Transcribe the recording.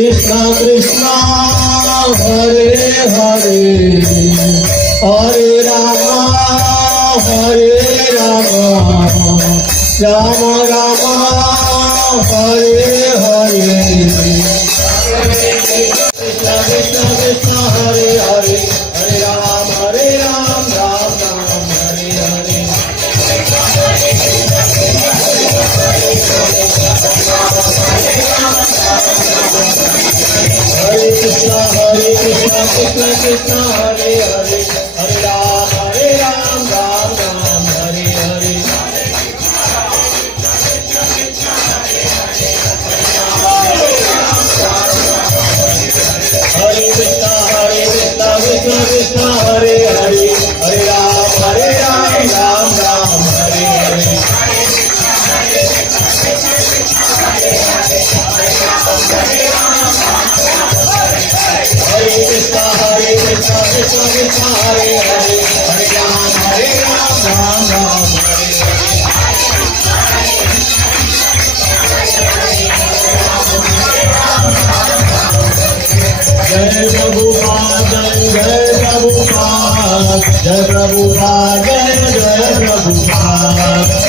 Krishna Hare Hare Hare Ram Ram Ram Hare Hare Krishna Krishna Krishna Hare Hare Hare Ram Ram Ram Hare Hare Hare Krishna Krishna Krishna Hare Hare Hare Ram Ram Ram Hare Hare Hare Krishna Krishna Krishna Hare Hare Hare Ram Ram Ram Hare Hare Hare Krishna Krishna Krishna Hare Hare Hare Ram Ram Ram Hare Hare Jai Prabhupada Jai Prabhupada Jai Prabhupada Jai Prabhupada